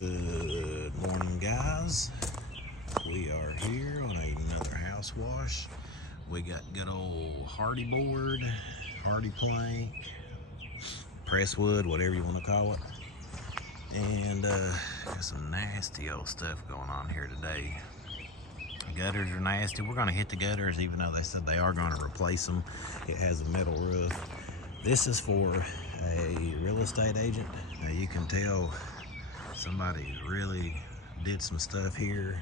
Good morning, guys. We are here on another house wash. We got good old hardy board, hardy plank, press wood, whatever you want to call it. And got some nasty old stuff going on here today. Gutters are nasty. We're going to hit the gutters, even though they said they are going to replace them. It has a metal roof. This is for a real estate agent. Now you can tell somebody really did some stuff here.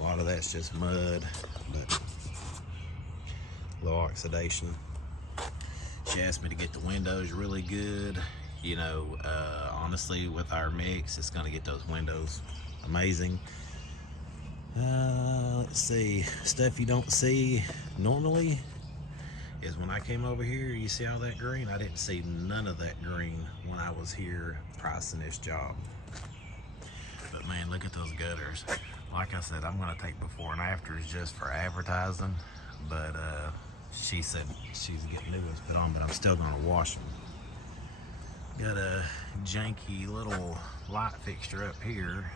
A lot of that's just mud, but low oxidation. She asked me to get the windows really good. You know, honestly, with our mix, it's going to get those windows amazing. Let's see, stuff you don't see normally is when I came over here, you see all that green? I didn't see none of that green when I was here pricing this job. But man, look at those gutters. Like I said, I'm gonna take before and afters just for advertising, but she said she's getting new ones put on, but I'm still gonna wash them. Got a janky little light fixture up here.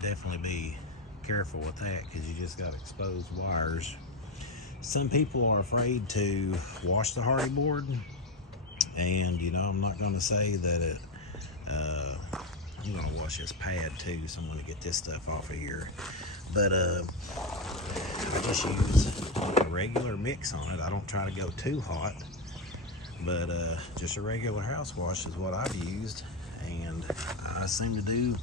Definitely be careful with that because you just got exposed wires. Some people are afraid to wash the hardy board, and you know, I'm not going to say that it I'm going to wash this pad too, so I'm going to get this stuff off of here, but I just use a regular mix on it. I don't try to go too hot, but just a regular house wash is what I've used, and I seem to do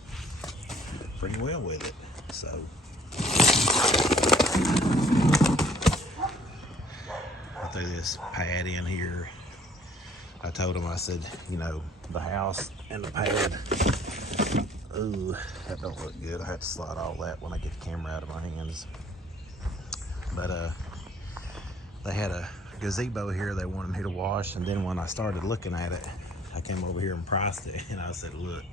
pretty well with it. So I threw this pad in here. I told him, I said, you know, the house and the pad, ooh, that don't look good. I had to slide all that when I get the camera out of my hands. But they had a gazebo here they wanted me to wash, and then when I started looking at it, I came over here and priced it, and I said, look,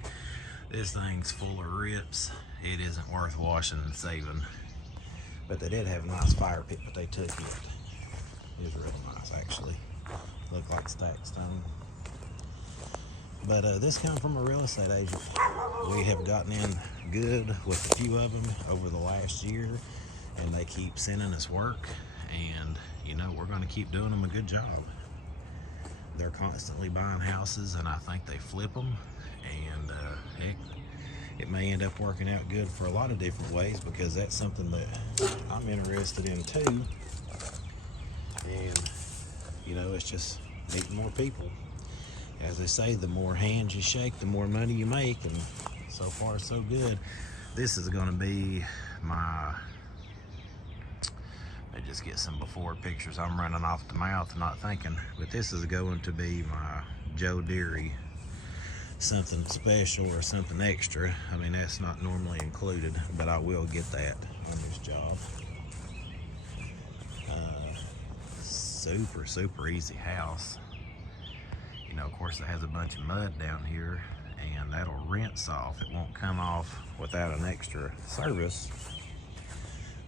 this thing's full of rips. It isn't worth washing and saving. But they did have a nice fire pit, but they took it. It was really nice, actually. Looked like stacked stone. But this comes from a real estate agent. We have gotten in good with a few of them over the last year, and they keep sending us work, and you know, we're going to keep doing them a good job. They're constantly buying houses, and I think they flip them, and heck, it may end up working out good for a lot of different ways, because that's something that I'm interested in too. And you know, it's just meeting more people. As they say, the more hands you shake, the more money you make, and so far so good. This is going to be my, let me just get some before pictures. I'm running off the mouth, not thinking, but this is going to be my Joe Deary, something special or something extra. I mean, that's not normally included, but I will get that on this job. Super easy house. You know, of course, it has a bunch of mud down here, and that'll rinse off. It won't come off without an extra service.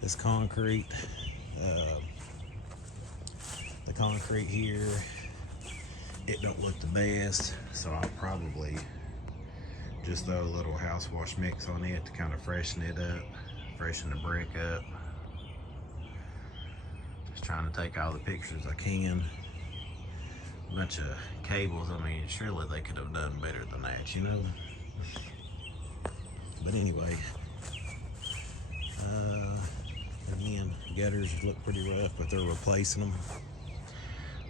This concrete, the concrete here, it don't look the best, so I'll probably just throw a little house wash mix on it to kind of freshen it up, freshen the brick up. Just trying to take all the pictures I can. A bunch of cables, I mean, surely they could have done better than that, you know? But anyway, again, gutters look pretty rough, but they're replacing them.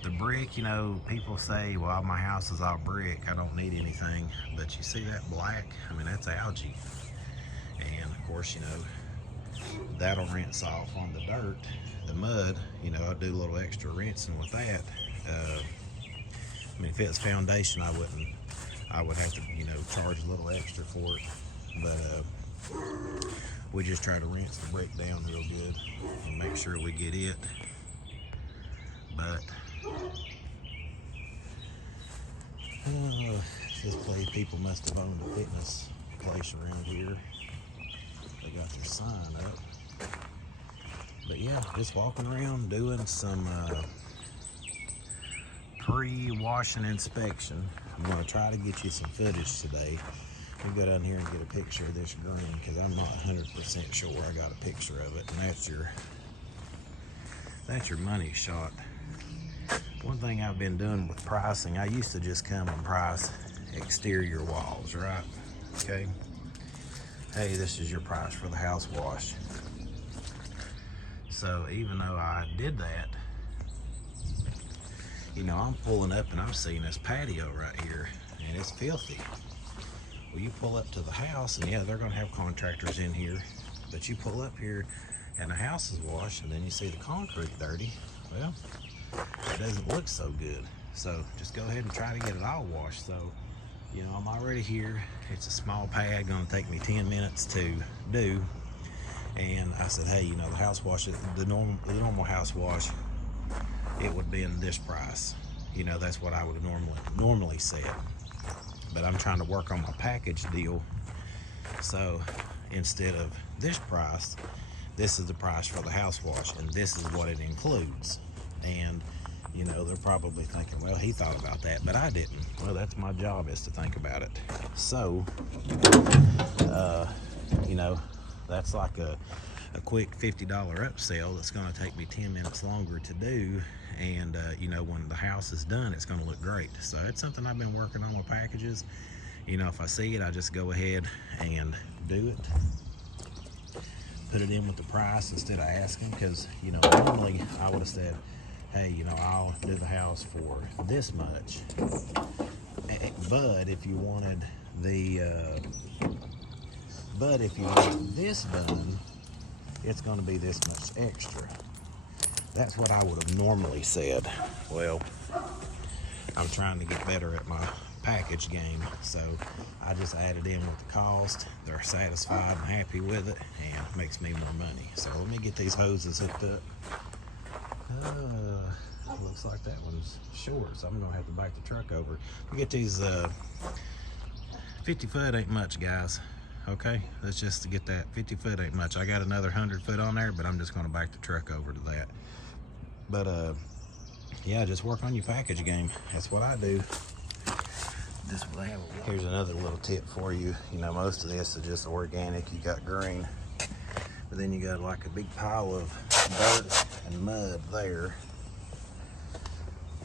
The brick, you know, people say, well, my house is all brick, I don't need anything. But you see that black? I mean, that's algae. And of course, you know, that'll rinse off on the dirt, the mud. You know, I'll do a little extra rinsing with that. I mean, if it's foundation, I would have to, you know, charge a little extra for it. But we just try to rinse the brick down real good and make sure we get it. But this place, people must have owned a fitness place around here. They got their sign up. But yeah, just walking around doing some pre-washing inspection. I'm going to try to get you some footage today. Let me go down here and get a picture of this green because I'm not 100% sure I got a picture of it. And that's your money shot. One thing I've been doing with pricing, I used to just come and price exterior walls, right? Okay. Hey, this is your price for the house wash. So even though I did that, you know, I'm pulling up and I'm seeing this patio right here and it's filthy. Well, you pull up to the house and yeah, they're gonna have contractors in here, but you pull up here and the house is washed and then you see the concrete dirty. Well, it doesn't look so good. So just go ahead and try to get it all washed. So, you know, I'm already here. It's a small pad, gonna take me 10 minutes to do. And I said, hey, you know, the house wash, the normal house wash, it would be in this price. You know, that's what I would have normally said. But I'm trying to work on my package deal. So instead of this price, this is the price for the house wash, and this is what it includes. And you know, they're probably thinking, well, he thought about that, but I didn't. Well, that's my job, is to think about it. So you know, that's like a quick $50 upsell that's going to take me 10 minutes longer to do. And you know, when the house is done, it's going to look great. So it's something I've been working on with packages. You know, if I see it, I just go ahead and do it, put it in with the price instead of asking. Because you know, normally I would have said, hey, you know, I'll do the house for this much, but if you wanted this done, it's going to be this much extra. That's what I would have normally said. Well, I'm trying to get better at my package game, so I just added in with the cost. They're satisfied and happy with it, and it makes me more money. So let me get these hoses hooked up. Looks like that one's short, so I'm gonna have to back the truck over. We get these 50 foot ain't much, guys. Okay, let's just get that. 50 foot ain't much. I got another 100 foot on there, but I'm just gonna back the truck over to that. But yeah, just work on your package game. That's what I do. Here's another little tip for you. You know, most of this is just organic. You got green, but then you got like a big pile of dirt and mud there.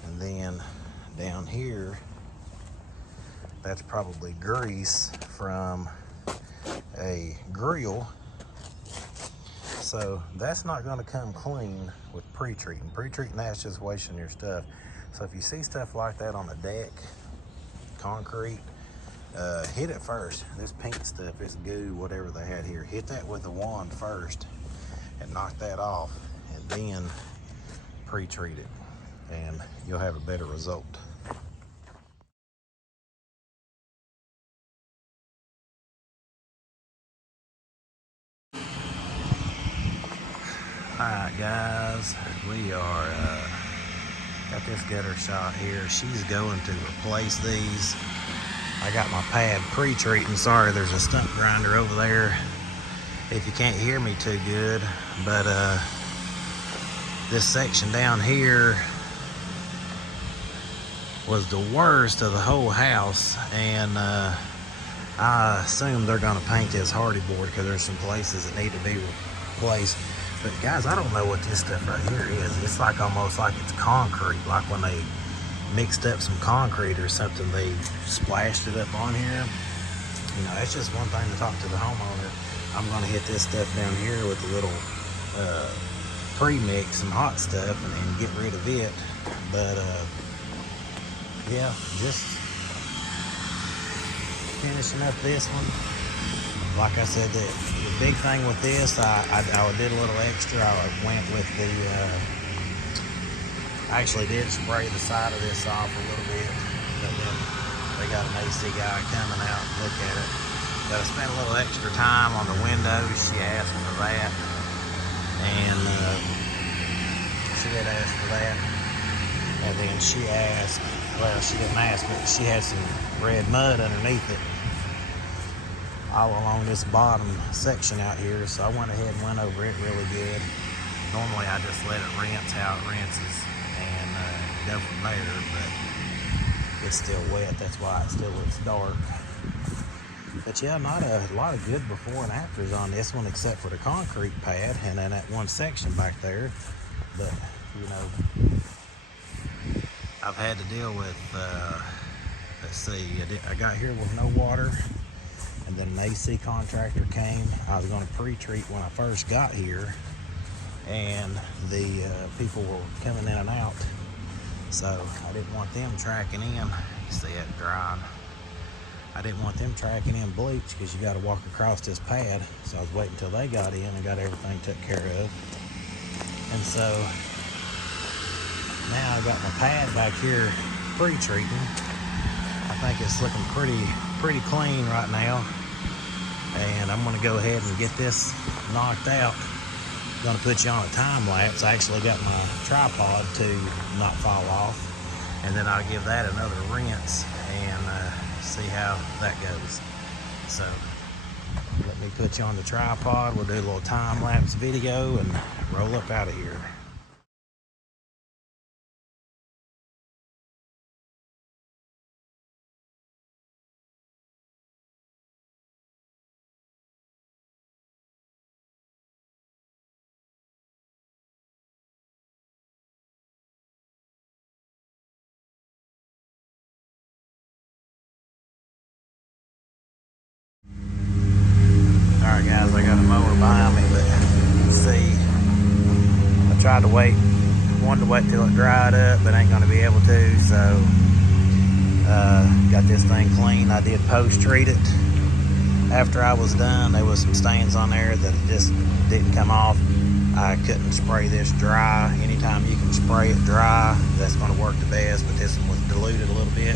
And then down here, that's probably grease from a grill. So that's not going to come clean with pre-treating. Pre-treating, that's just wasting your stuff. So if you see stuff like that on the deck, concrete, hit it first. This pink stuff, this goo, whatever they had here, hit that with a wand first and knock that off, and then pre-treat it, and you'll have a better result. Alright guys, we are got this gutter shot here. She's going to replace these. I got my pad pre-treating. Sorry, there's a stump grinder over there if you can't hear me too good, but this section down here was the worst of the whole house, and I assume they're going to paint this hardy board because there's some places that need to be replaced. But guys, I don't know what this stuff right here is. It's like almost like it's concrete, like when they mixed up some concrete or something, they splashed it up on here. You know, that's just one thing to talk to the homeowner. I'm going to hit this stuff down here with a little pre-mix, some hot stuff, and get rid of it. But yeah, just finishing up this one. Like I said, the big thing with this, I did a little extra. I went with the, I actually did spray the side of this off a little bit, but then they got an AC guy coming out to look at it. But I spent a little extra time on the windows. She asked for that, and she did ask for that. And then she asked, well, she didn't ask, but she had some red mud underneath it, all along this bottom section out here. So I went ahead and went over it really good. Normally I just let it rinse how it rinses and go from there, but it's still wet. That's why it still looks dark. But yeah, not a lot of good before and afters on this one, except for the concrete pad and then that one section back there. But you know, I've had to deal with, let's see, I got here with no water, and then an AC contractor came. I was going to pre-treat when I first got here, and the people were coming in and out, so I didn't want them tracking in. You see that drying. I didn't want them tracking in bleach because you got to walk across this pad. So I was waiting until they got in and got everything took care of. And so now I got my pad back here pre-treating. I think it's looking pretty clean right now. And I'm gonna go ahead and get this knocked out. I'm gonna put you on a time lapse. I actually got my tripod to not fall off. And then I'll give that another rinse and see how that goes. So let me put you on the tripod. We'll do a little time lapse video and roll up out of here. Alright guys, I got a mower behind me, but let's see. I tried to wanted to wait till it dried up, but ain't gonna be able to, so got this thing clean. I did post-treat it. After I was done, there was some stains on there that just didn't come off. I couldn't spray this dry. Anytime you can spray it dry, that's gonna work the best, but this one was diluted a little bit.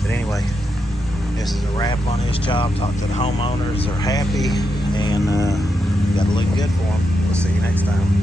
But anyway, this is a wrap on this job. Talk to the homeowners, they're happy, and got to look good for them. We'll see you next time.